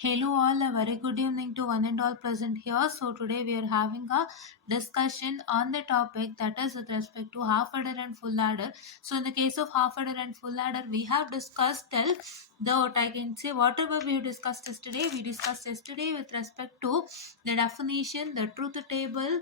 Hello all, a very good evening to one and all present here. So today we are having a discussion on the topic that is with respect to half adder and full adder. So in the case of half adder and full adder, we have discussed till the what I can say whatever we discussed yesterday. We discussed yesterday with respect to the definition, the truth table,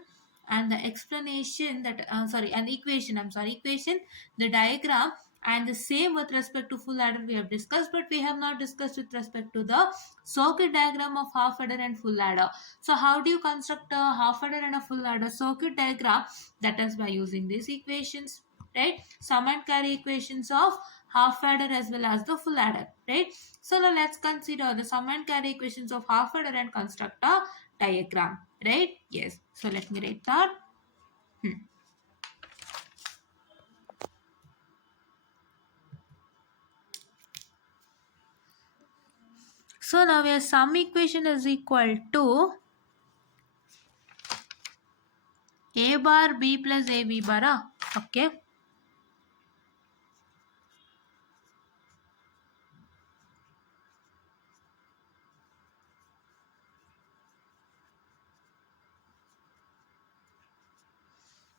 and the explanation that an equation. Equation, the diagram, and the same with respect to full adder we have discussed, but we have not discussed with respect to the circuit diagram of half adder and full adder. So how do you construct a half adder and a full adder circuit diagram? That is by using these equations, right? Sum and carry equations of half adder as well as the full adder, right? So now let's consider the sum and carry equations of half adder and construct a diagram, right? Yes. So let me write that. So now your sum equation is equal to a bar b plus ab bar. Okay.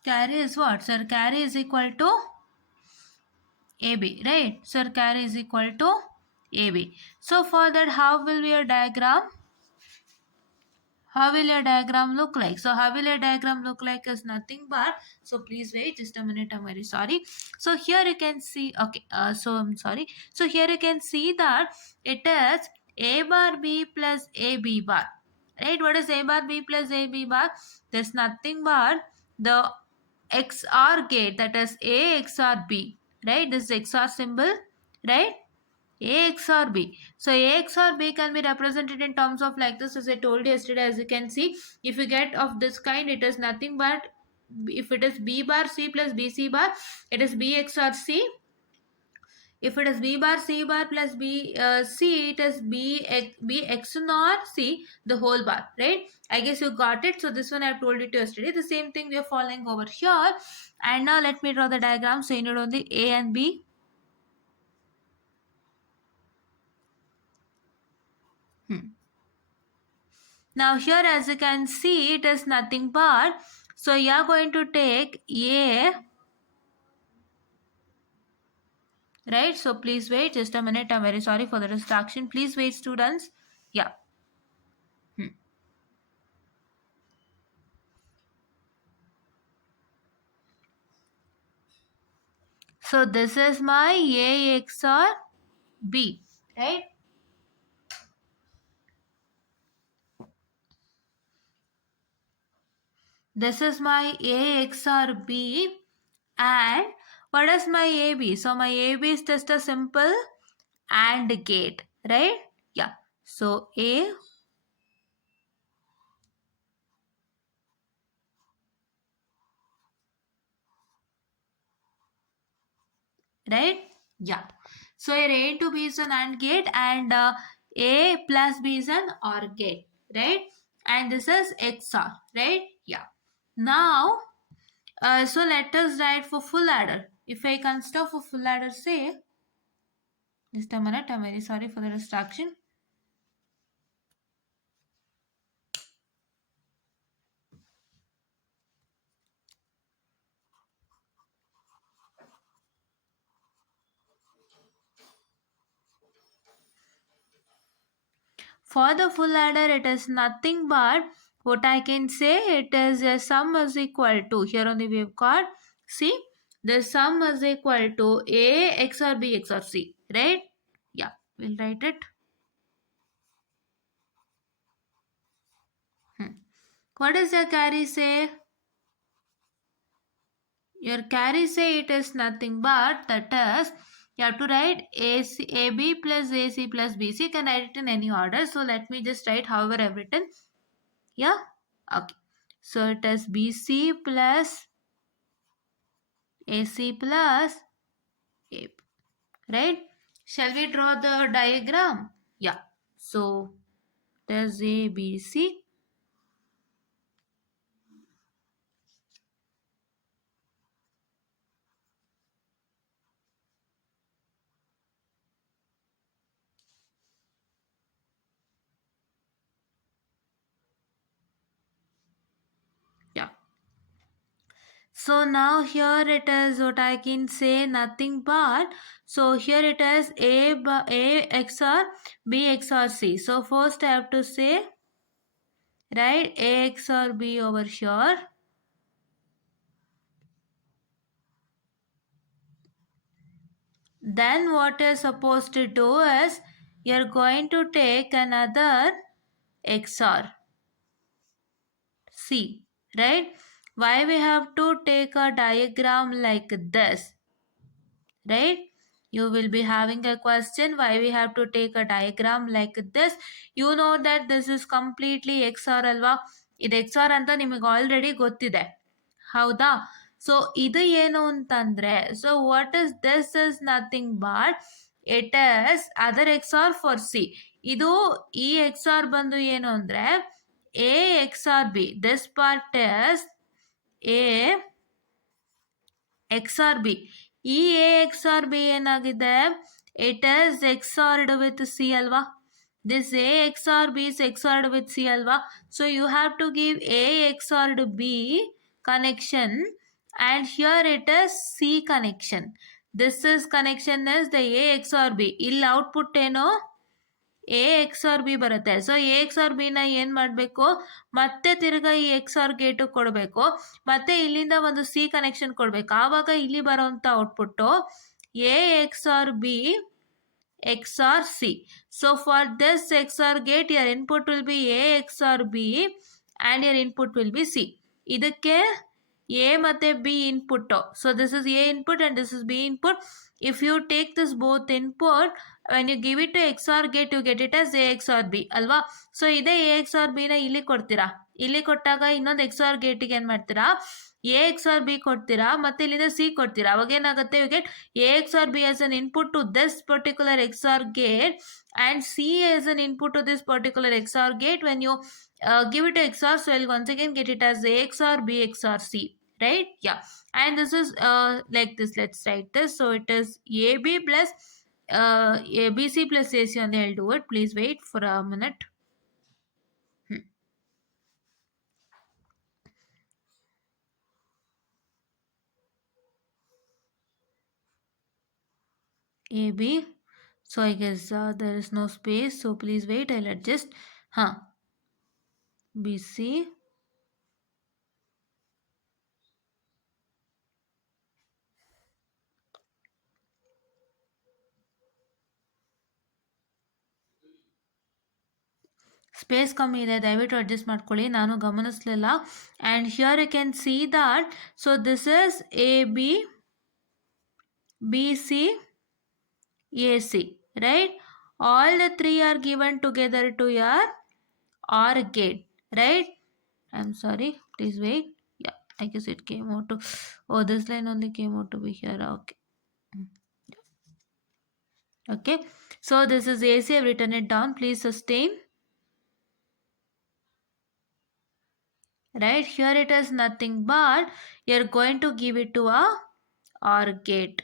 Carry is what? Sir, carry is equal to AB, right? Sir, carry is equal to AB. So for that, how will your diagram? How will your diagram look like? So how will your diagram look like is nothing but, so please wait just a minute, I'm very sorry. So here you can see, okay, so I'm sorry. So here you can see that it is A bar B plus AB bar, right? What is A bar B plus AB bar? There's nothing but the XOR gate, that is A XOR B, right? This is XOR symbol, right? A XOR B. So A XOR B can be represented in terms of like this, as I told you yesterday. As you can see, if you get of this kind, it is nothing but, if it is B bar C plus BC bar, it is B XOR C. If it is B bar C bar plus B C, it is B XOR C, the whole bar, right? I guess you got it. So this one I have told it yesterday. The same thing we are following over here. And now let me draw the diagram. So you need only A and B. Now here, as you can see, it is nothing but, so you are going to take A, right? So please wait just a minute. I'm very sorry for the distraction. Please wait, students. Yeah. So this is my A XOR B, right? This is my A XOR B, and what is my AB? So my AB is just a simple AND gate, right? Yeah. So A, right? Yeah. So your A into B is an AND gate, and A plus B is an OR gate, right? And this is XOR, right? Yeah. Now, so let us write for full adder. If I consider for full adder, say, just a minute, I'm very sorry for the distraction. For the full adder, it is nothing but, what I can say, it is a sum is equal to, here only we have got, see, the sum is equal to A XOR B XOR C, right? Yeah, we'll write it. What does your carry say? Your carry say it is nothing but, that is, you have to write AB plus AC plus BC. You can write it in any order. So let me just write however I've written. Yeah? Okay. So it is BC plus AC plus AB. Right? Shall we draw the diagram? Yeah. So there's ABC. So now here it is what I can say nothing but, so here it is A XOR B XOR C. So first I have to say, right, A XOR B over here. Then what you're supposed to do is you're going to take another XOR C, right? Why we have to take a diagram like this, right? You will be having a question why we have to take a diagram like this. You know that this is completely XOR ಅಲ್ವಾ, ಇದು XOR ಅಂತ ನಿಮಗೆ ಆಲ್ರೆಡಿ ಗೊತ್ತಿದೆ ಹೌದಾ. ಸೊ ಇದು ಏನು ಅಂತಂದ್ರೆ, so what is this is nothing but it is other XOR for C. ಇದು ಈ XOR ಬಂದು ಏನು ಅಂದ್ರೆ A XOR B. This part is A XOR B. ಈ A XOR B ಏನಾಗಿದೆ, it is XORed with C ಅಲ್ವಾ. This A XOR B is XORed with C alva. So you have to give A XORed B connection and here it is C connection. This is connection is the A XOR B. ಇಲ್ಲಿ output ಏನು A XOR B ಬರುತ್ತೆ. So A XOR B ನ ಏನು ಮಾಡಬೇಕು, ಮತ್ತೆ ತಿರ್ಗಾ ಈ XOR gate ಕೊಡಬೇಕು, ಮತ್ತೆ ಇಲ್ಲಿಂದ ಒಂದು C ಕನೆಕ್ಷನ್ ಕೊಡಬೇಕು. ಆವಾಗ ಇಲ್ಲಿ ಬರೋಂಥ output A XOR B XOR C. So for this XOR gate your input will be A XOR B and your input will be C. ಇದಕ್ಕೆ A ಮತ್ತೆ B input. So this is A input and this is B input. If you take this both input, when you give it to XOR gate you get it as A XOR B ಅಲ್ವಾ. ಸೊ ಇದೇ A XOR B ನ ಇಲ್ಲಿ ಕೊಡ್ತೀರಾ, ಇಲ್ಲಿ ಕೊಟ್ಟಾಗ ಇನ್ನೊಂದು XOR ಗೇಟಿಗೆ ಏನು ಮಾಡ್ತೀರಾ, A XOR B ಕೊಡ್ತೀರಾ, ಮತ್ತೆ ಇಲ್ಲಿಂದ C ಕೊಡ್ತೀರಾ. ಅವಾಗ ಏನಾಗುತ್ತೆ, you get A XOR B as an input to this particular XOR gate and C as an input to this particular XOR gate. When you give it to XOR, so you'll once again get it as A XOR B XOR C, right? Yeah. And this is like this. Let's write this. So it is AB plus ABC plus AC only. I'll do it. Please wait for a minute. AB. So I guess there is no space. So please wait. I'll adjust. BC. Space ಕಮ್ಮಿ ಇದೆ, ದಯವಿಟ್ಟು adjust ಮಾಡ್ಕೊಳ್ಳಿ, ನಾನು ಗಮನಿಸಲಿಲ್ಲ. And here you can see that, so this is A B B C A C, right. All the three are given together to your OR gate, right. I am sorry, please wait. Yeah, I guess it came out to, oh this line only came out to be here. Okay. Okay, so this is AC. I've written it down. Please sustain. Right here it is nothing but you're going to give it to a OR gate.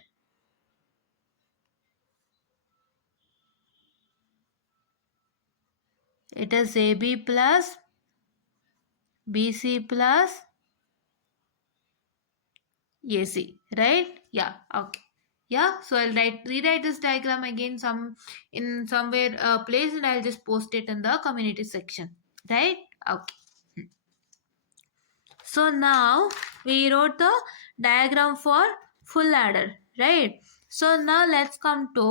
It is AB plus BC plus AC, right? Yeah, okay. Yeah, so I'll rewrite this diagram again in somewhere place and I'll just post it in the community section, right? Okay. So now we wrote the diagram for full adder, right? So now let's come to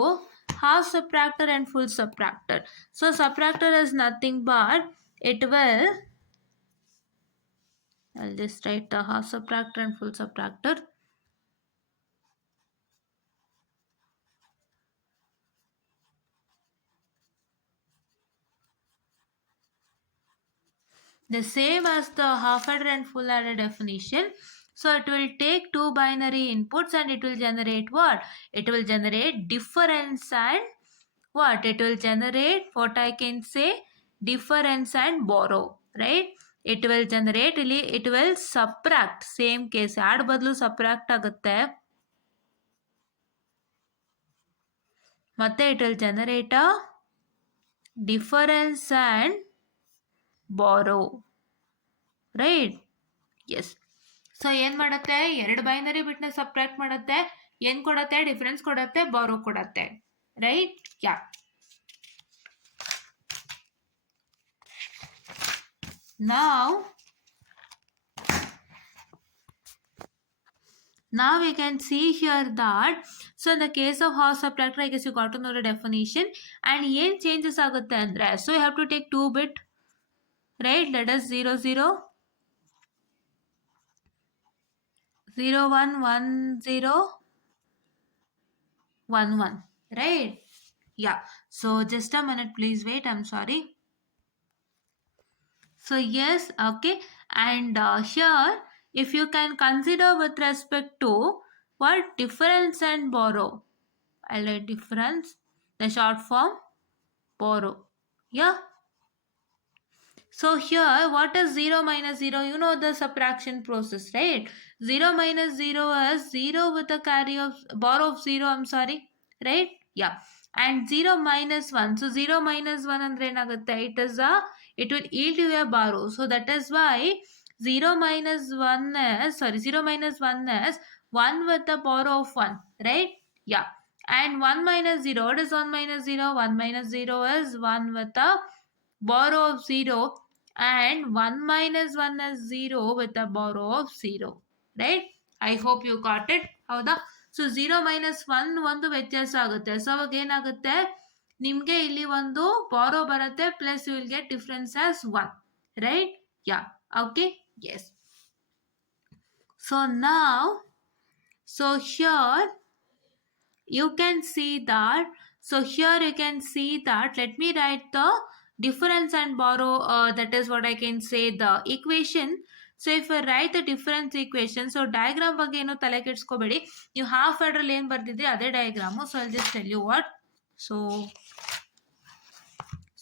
half subtractor and full subtractor. So subtractor is nothing but it will, I'll just write the half subtractor and full subtractor. The same as the half adder and full adder definition. So it will take two binary inputs and it will generate what? It will generate difference and what? It will generate what I can say difference and borrow, right? It will generate, it will subtract. Same case, add ಬದಲು subtract ಆಗುತ್ತೆ. ಮತ್ತೆ it will generate a difference and borrow, right? Yes. So ಏನು ಮಾಡುತ್ತೆ, ಎರಡು ಬೈನರಿ ಬಿಟ್ನ ಸಬ್ಟ್ರಾಕ್ಟ್ ಮಾಡುತ್ತೆ, ಏನು ಕೊಡುತ್ತೆ, ಡಿಫರೆನ್ಸ್ ಕೊಡುತ್ತೆ, ಬಾರೋ ಕೊಡುತ್ತೆ, ರೈಟ್. ಯಾ, now we can see here that, so in the case of half subtractor, I guess you got to know the definition. And ಏನು changes ಆಗುತ್ತೆ ಅಂದರೆ, so you have to take 2 bit, right? Let us 0 0 0 1 1 0 1 1, right? Yeah, so just a minute, please wait, I'm sorry. So yes, okay, and here if you can consider with respect to what, difference and borrow, I'll write difference, the short form borrow. Yeah, so here what is 0 minus 0? You know the subtraction process, right? 0 minus 0 is 0 with a carry of borrow of 0, I'm sorry, right? Yeah, and 0 minus 1, so 0 minus 1 andre enagutte, it will yield you a borrow. So that is why 0 minus 1 is, 0 minus 1 is 1 with a borrow of 1, right? Yeah, and 1 minus 0, what is 1 minus 0? 1 minus 0 is 1 with a borrow of 0, and 1 minus 1 is 0 with a borrow of 0, right? I hope you got it. ಹೌದಾ? ಸೊ 0 minus 1 ಒಂದು ವ್ಯತ್ಯಾಸ ಆಗುತ್ತೆ. ಸೊ ಅವಾಗ ಏನಾಗುತ್ತೆ, ನಿಮಗೆ ಇಲ್ಲಿ ಒಂದು borrow ಬರುತ್ತೆ, plus you will get difference as 1, right? Yeah, okay, yes. So ನಾವ್, so here you can see that, so here you can see that, let me write the difference and borrow, that is what I can say the equation. So if I write the difference equation, so diagram ಬಗ್ಗೆ ಏನು ತಲೆ ಕೆಡಿಸ್ಕೋಬೇಡಿ, ನೀವು ಹಾಫ್ ಆರ್ಡ್ರಲ್ಲಿ ಏನು ಬರ್ತಿದ್ರಿ ಅದೇ diagram. So I'll just tell you what.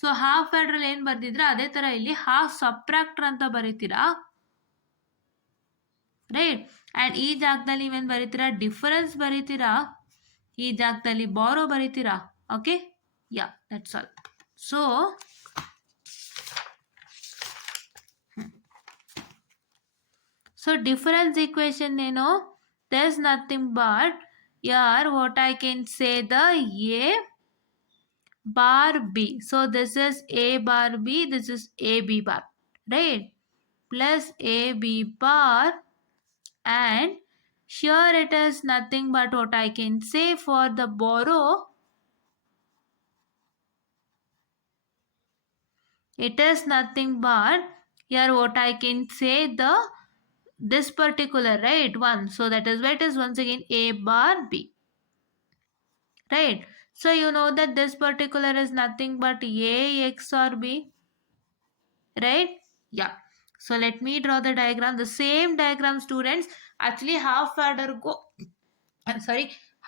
So half ಆರ್ಡ್ರಲ್ಲಿ ಏನು ಬರ್ತಿದ್ರೆ ಅದೇ ಥರ ಇಲ್ಲಿ ಹಾಫ್ ಸಬ್ಟ್ರಾಕ್ಟರ್ ಅಂತ ಬರೀತೀರಾ, ರೈಟ್? ಆ್ಯಂಡ್ ಈ ಜಾಗದಲ್ಲಿ ನೀವೇನು ಬರೀತೀರಾ, ಡಿಫರೆನ್ಸ್ ಬರೀತೀರಾ, ಈ ಜಾಗದಲ್ಲಿ ಬಾರೋ ಬರೀತೀರಾ, okay? Yeah, that's all. So difference equation ಏನು, there is nothing but here what I can say the A bar B. So this is A bar B, this is AB bar, right? Plus AB bar, and here it is nothing but what I can say for the borrow, it is nothing but here what I can say the this particular, right, one. So that is why it is once again A bar B, right? So you know that this particular is nothing but A XOR B, right? Yeah. So let me draw the diagram, the same diagram students. Actually half adderಗೂ,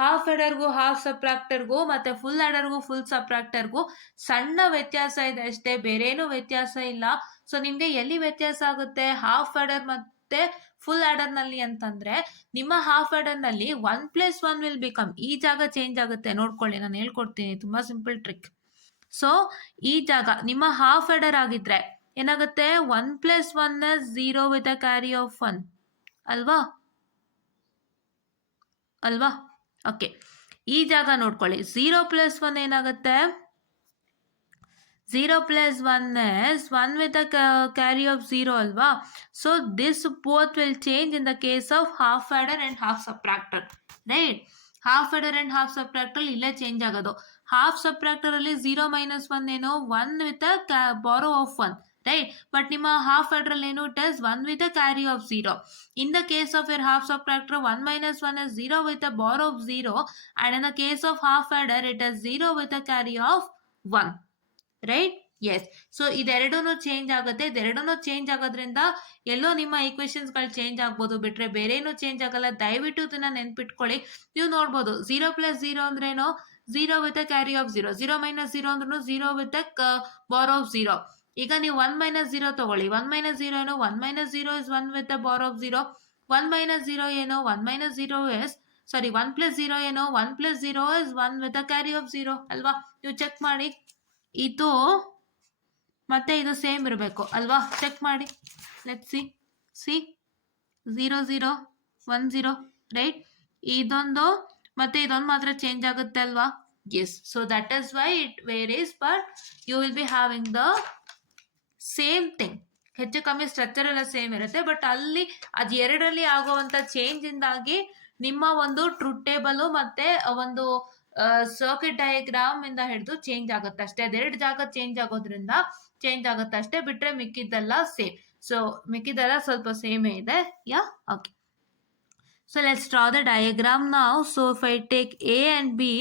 half ಆರ್ಡರ್ಗೂ half ಸಬ್ಟ್ರಾಕ್ಟರ್ಗೂ ಮತ್ತು full ಆರ್ಡರ್ಗೂ ಫುಲ್ ಸಬ್ಟ್ರಾಕ್ಟರ್ಗೂ ಸಣ್ಣ ವ್ಯತ್ಯಾಸ ಇದೆ ಅಷ್ಟೇ, ಬೇರೇನೂ ವ್ಯತ್ಯಾಸ ಇಲ್ಲ. ಸೊ ನಿಮಗೆ ಎಲ್ಲಿ ವ್ಯತ್ಯಾಸ ಆಗುತ್ತೆ, ಹಾಫ್ ಆರ್ಡರ್ ಮತ್ತು ಫುಲ್ ಆರ್ಡರ್ನಲ್ಲಿ ಅಂತಂದರೆ, ನಿಮ್ಮ ಹಾಫ್ ಆರ್ಡರ್ನಲ್ಲಿ 1 + 1 ವಿಲ್ ಬಿಕಮ್, ಈ ಜಾಗ ಚೇಂಜ್ ಆಗುತ್ತೆ, ನೋಡ್ಕೊಳ್ಳಿ, ನಾನು ಹೇಳ್ಕೊಡ್ತೀನಿ, ತುಂಬ ಸಿಂಪಲ್ ಟ್ರಿಕ್. ಸೊ ಈ ಜಾಗ ನಿಮ್ಮ ಹಾಫ್ ಆರ್ಡರ್ ಆಗಿದ್ರೆ ಏನಾಗುತ್ತೆ, 1 + 1 is 0 with a carry of 1, ಅಲ್ವಾ? ಓಕೆ, ಈ ಜಾಗ ನೋಡ್ಕೊಳ್ಳಿ, 0 + 1 ಏನಾಗುತ್ತೆ, 0 + 1 is 1 with a carry of 0, ಅಲ್ವಾ? So this both will change in the case of half adder and half subtractor, right? Half adder and half subtractor ಇಲ್ಲೇ ಚೇಂಜ್ ಆಗೋದು. ಹಾಫ್ ಸಬ್ಟ್ರಾಕ್ಟರಲ್ಲಿ 0 - 1 ಏನೋ 1 with a borrow of 1, right? But ನಿಮ್ಮ half adder ಏನು, it is 1 with a carry of 0. In the case of your half subtractor, 1 - 1 is 0 with a borrow of 0, and in the case of half adder, it is 0 with a carry of 1, right? Yes. So ಇದೆರಡೂ change ಆಗುತ್ತೆ. ಇದೆರಡೂ ಚೇಂಜ್ ಆಗೋದ್ರಿಂದ ಎಲ್ಲೋ ನಿಮ್ಮ ಈಕ್ವೇಷನ್ಸ್ಗಳು ಚೇಂಜ್ ಆಗ್ಬೋದು, ಬಿಟ್ಟರೆ ಬೇರೇನೂ ಚೇಂಜ್ ಆಗಲ್ಲ. ದಯವಿಟ್ಟು ಇದನ್ನು ನೆನ್ಪಿಟ್ಕೊಳ್ಳಿ. ನೀವು ನೋಡ್ಬೋದು 0 + 0 ಅಂದ್ರೇನು, 0 with a carry of 0. 0 - 0 ಅಂದ್ರೂ 0 with a borrow of 0. ಈಗ ನೀವು 1 - 0 ತಗೊಳ್ಳಿ. 1 - 0 ಏನು, 1 - 0 is 1 with a borrow of 0. 1 - 0 ಏನು, 1 - 0 is 1 + 0 ಏನು, 1 + 0 is 1 with a carry of 0, ಅಲ್ವಾ? ನೀವು ಚೆಕ್ ಮಾಡಿ, ಇದು ಮತ್ತೆ ಇದು ಸೇಮ್ ಇರಬೇಕು, ಅಲ್ವಾ? ಚೆಕ್ ಮಾಡಿ, ಲೆಟ್ಸ್ ಸಿ. 0 0 1 0, ರೈಟ್. ಇದೊಂದು ಮತ್ತೆ ಇದೊಂದು ಮಾತ್ರ ಚೇಂಜ್ ಆಗುತ್ತೆ ಅಲ್ವಾ? Yes. So that is why it varies, but you will be having the same thing. ಹೆಚ್ಚು ಕಮ್ಮಿ ಸ್ಟ್ರಕ್ಚರ್ ಎಲ್ಲ ಸೇಮ್ ಇರುತ್ತೆ, ಬಟ್ ಅಲ್ಲಿ ಅದು ಎರಡರಲ್ಲಿ ಆಗುವಂಥ ಚೇಂಜ್ ಇಂದಾಗಿ ನಿಮ್ಮ ಒಂದು ಟ್ರೂತ್ ಟೇಬಲ್ ಮತ್ತೆ ಒಂದು ಸರ್ಕ್ಯೂಟ್ ಡಯಾಗ್ರಾಮ್ ಇಂದ ಹಿಡಿದು ಚೇಂಜ್ ಆಗುತ್ತೆ ಅಷ್ಟೇ. ಅದೆರಡು ಜಾಗ ಚೇಂಜ್ ಆಗೋದ್ರಿಂದ ಚೇಂಜ್ ಆಗುತ್ತೆ ಅಷ್ಟೇ, ಬಿಟ್ರೆ ಮಿಕ್ಕಿದ್ದೆಲ್ಲ ಸೇಮ್. ಸೊ ಮಿಕ್ಕಿದ್ದೆಲ್ಲ ಸ್ವಲ್ಪ ಸೇಮೇ ಇದೆ. Yeah, okay. So let's draw the diagram ನಾವು. So if I take A and B,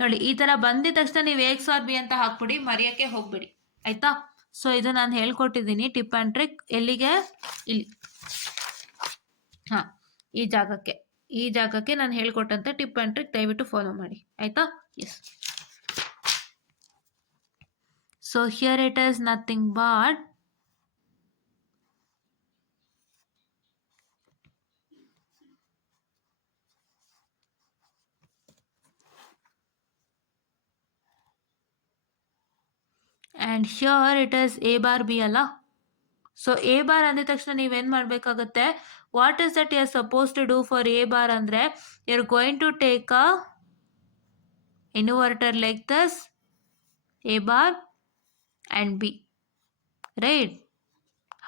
ನೋಡಿ ಈ ತರ ಬಂದಿದ ತಕ್ಷಣ ನೀವು ಎಕ್ಸ್ ಆರ್ ಬಿ ಅಂತ ಹಾಕ್ಬಿಡಿ, ಮರೆಯಕ್ಕೆ ಹೋಗ್ಬಿಡಿ, ಆಯ್ತಾ? ಸೊ ಇದು ನಾನು ಹೇಳ್ಕೊಟ್ಟಿದ್ದೀನಿ ಟಿಪ್ ಆ್ಯಂಡ್ ಟ್ರಿಕ್. ಎಲ್ಲಿಗೆ? ಇಲ್ಲಿ, ಹಾ, ಈ ಜಾಗಕ್ಕೆ ನಾನು ಹೇಳ್ಕೊಟ್ಟಂತೆ ಟಿಪ್ ಆ್ಯಂಡ್ ಟ್ರಿಕ್ ದಯವಿಟ್ಟು ಫಾಲೋ ಮಾಡಿ, ಆಯ್ತಾ? Yes. So here it is nothing but and here it is a bar b ಅಲ್ಲ. ಸೊ ಎ ಬಾರ್ ಅಂದಿದ ತಕ್ಷಣ ನೀವೇನು ಮಾಡಬೇಕಾಗುತ್ತೆ? What is that you are suppose to do for A bar ಅಂದರೆ, you are going to take a inverter like this, A bar and B, right?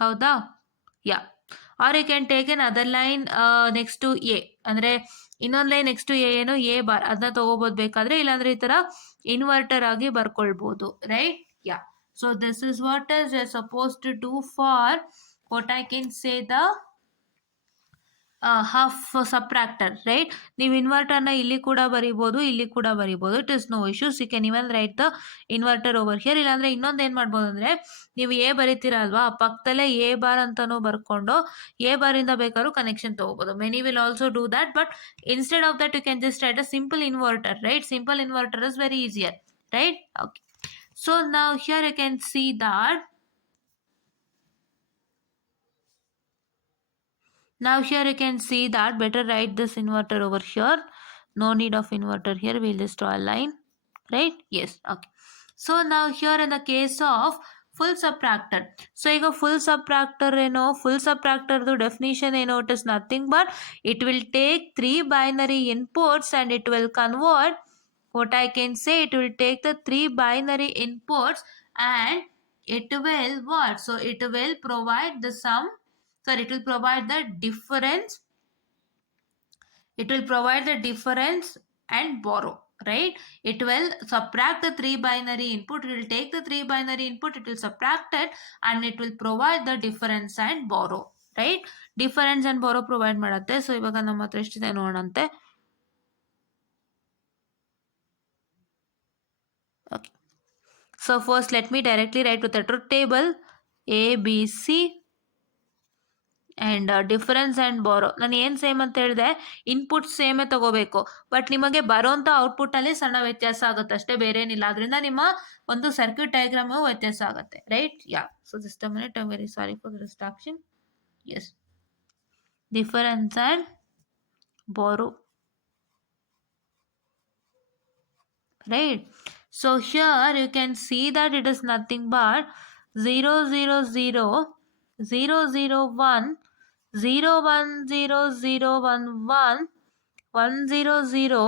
ಹೌದಾ? Yeah. Or you can take another line next to A, ಅಂದರೆ ಇನ್ನೊಂದು line next to A ಏನು, A bar, ಅದನ್ನ ತೊಗೋಬೋದು ಬೇಕಾದರೆ. ಇಲ್ಲಾಂದರೆ ಈ ಥರ ಇನ್ವರ್ಟರ್ ಆಗಿ ಬರ್ಕೊಳ್ಬೋದು, right? Yeah. So this is what is supposed to do for what I can say the half subtractor, right? ನೀವು ಇನ್ವರ್ಟರ್ನ ಇಲ್ಲಿ ಕೂಡ ಬರಿಬೋದು, ಇಲ್ಲಿ ಕೂಡ ಬರಿಬೋದು. It is no issues. You can even write the inverter over here. ಇಲ್ಲಾಂದರೆ ಇನ್ನೊಂದು ಏನು ಮಾಡ್ಬೋದು ಅಂದರೆ, ನೀವು ಎ ಬರಿತೀರಾ ಅಲ್ವಾ, ಪಕ್ಕದಲ್ಲೇ ಎ ಬಾರ್ ಅಂತಲೂ ಬರ್ಕೊಂಡು ಎ ಬಾರಿಂದ ಬೇಕಾದ್ರೂ ಕನೆಕ್ಷನ್ ತೊಗೋಬೋದು. Many will also do that, but instead of that you can just write a simple inverter, right? Simple inverter is very easier, right? Okay. So now here you can see that, better write this inverter over here. No need of inverter here. We'll just draw a line, right? Yes. Okay. So now here in the case of full subtractor. So ಈಗ full subtractor ಏನೋ, full subtractor definition ಏನೋ, it is nothing but it will take 3 binary inputs and it will convert, what I can say, it will take the 3 binary inputs and it will what? So it will provide the sum, sorry, it will provide the difference. It will provide the difference and borrow, right? It will subtract the 3 binary input. It will take the 3 binary input, it will subtract it and it will provide the difference and borrow, right? Difference and borrow provide ಮಾಡುತ್ತೆ. ಸೊ ಇವಾಗ ನಮ್ಮ ಹತ್ರ ಎಷ್ಟಿದೆ ನೋಡೋಣಂತೆ. Okay. So first let me directly write with the truth table A, B, C and difference and borrow. ನಾನು ಏನು ಸೇಮ್ ಅಂತ ಹೇಳಿದೆ, ಇನ್ಪುಟ್ ಸೇಮೇ ತಗೋಬೇಕು, ಬಟ್ ನಿಮಗೆ ಬರೋಂಥ ಔಟ್ಪುಟ್ಟಲ್ಲಿ ಸಣ್ಣ ವ್ಯತ್ಯಾಸ ಆಗುತ್ತೆ ಅಷ್ಟೇ, ಬೇರೆ ಏನಿಲ್ಲ. ಅದರಿಂದ ನಿಮ್ಮ ಒಂದು ಸರ್ಕ್ಯೂಟ್ ಡಯಾಗ್ರಾಮು ವ್ಯತ್ಯಾಸ ಆಗುತ್ತೆ, right? Yeah. So just a minute, I am very sorry for the distraction. Yes. Difference and borrow, right? So here you can see that it is nothing but 0 0 0 0 0 1 0 1 0 0 1 1 1 0 0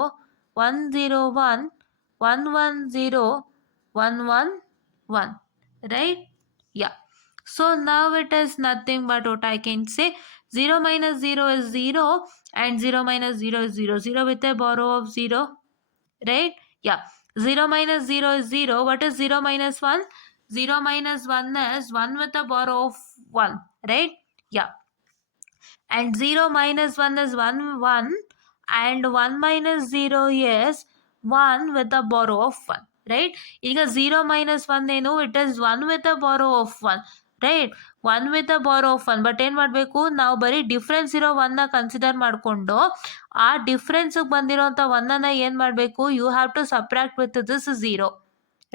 1 0 1 1 1 0 1 1 1, right? Yeah. So now it is nothing but what I can say, 0 minus 0 is 0 and 0 minus 0 is 0. 0 with a borrow of 0, right? Yeah. 0 minus 0 is 0. What is 0 minus 1? 0 minus 1 is 1 with a borrow of 1, right? Yeah. And 0 minus 1 is 1 1 and 1 minus 0 is 1 with a borrow of 1, right? ಈಗ 0 minus 1 ಏನು, it is 1 with a borrow of 1, ರೈಟ್? 1 with a ಬಾರೋ ಆಫ್ 1. But ಏನು ಮಾಡಬೇಕು, ನಾವು ಬರೀ ಡಿಫ್ರೆನ್ಸ್ ಇರೋ 1ನ consider ಮಾಡಿಕೊಂಡು ಆ ಡಿಫ್ರೆನ್ಸಿಗೆ ಬಂದಿರೋಂಥ 1ನ್ನು ಏನು ಮಾಡಬೇಕು, you have to subtract with this 0,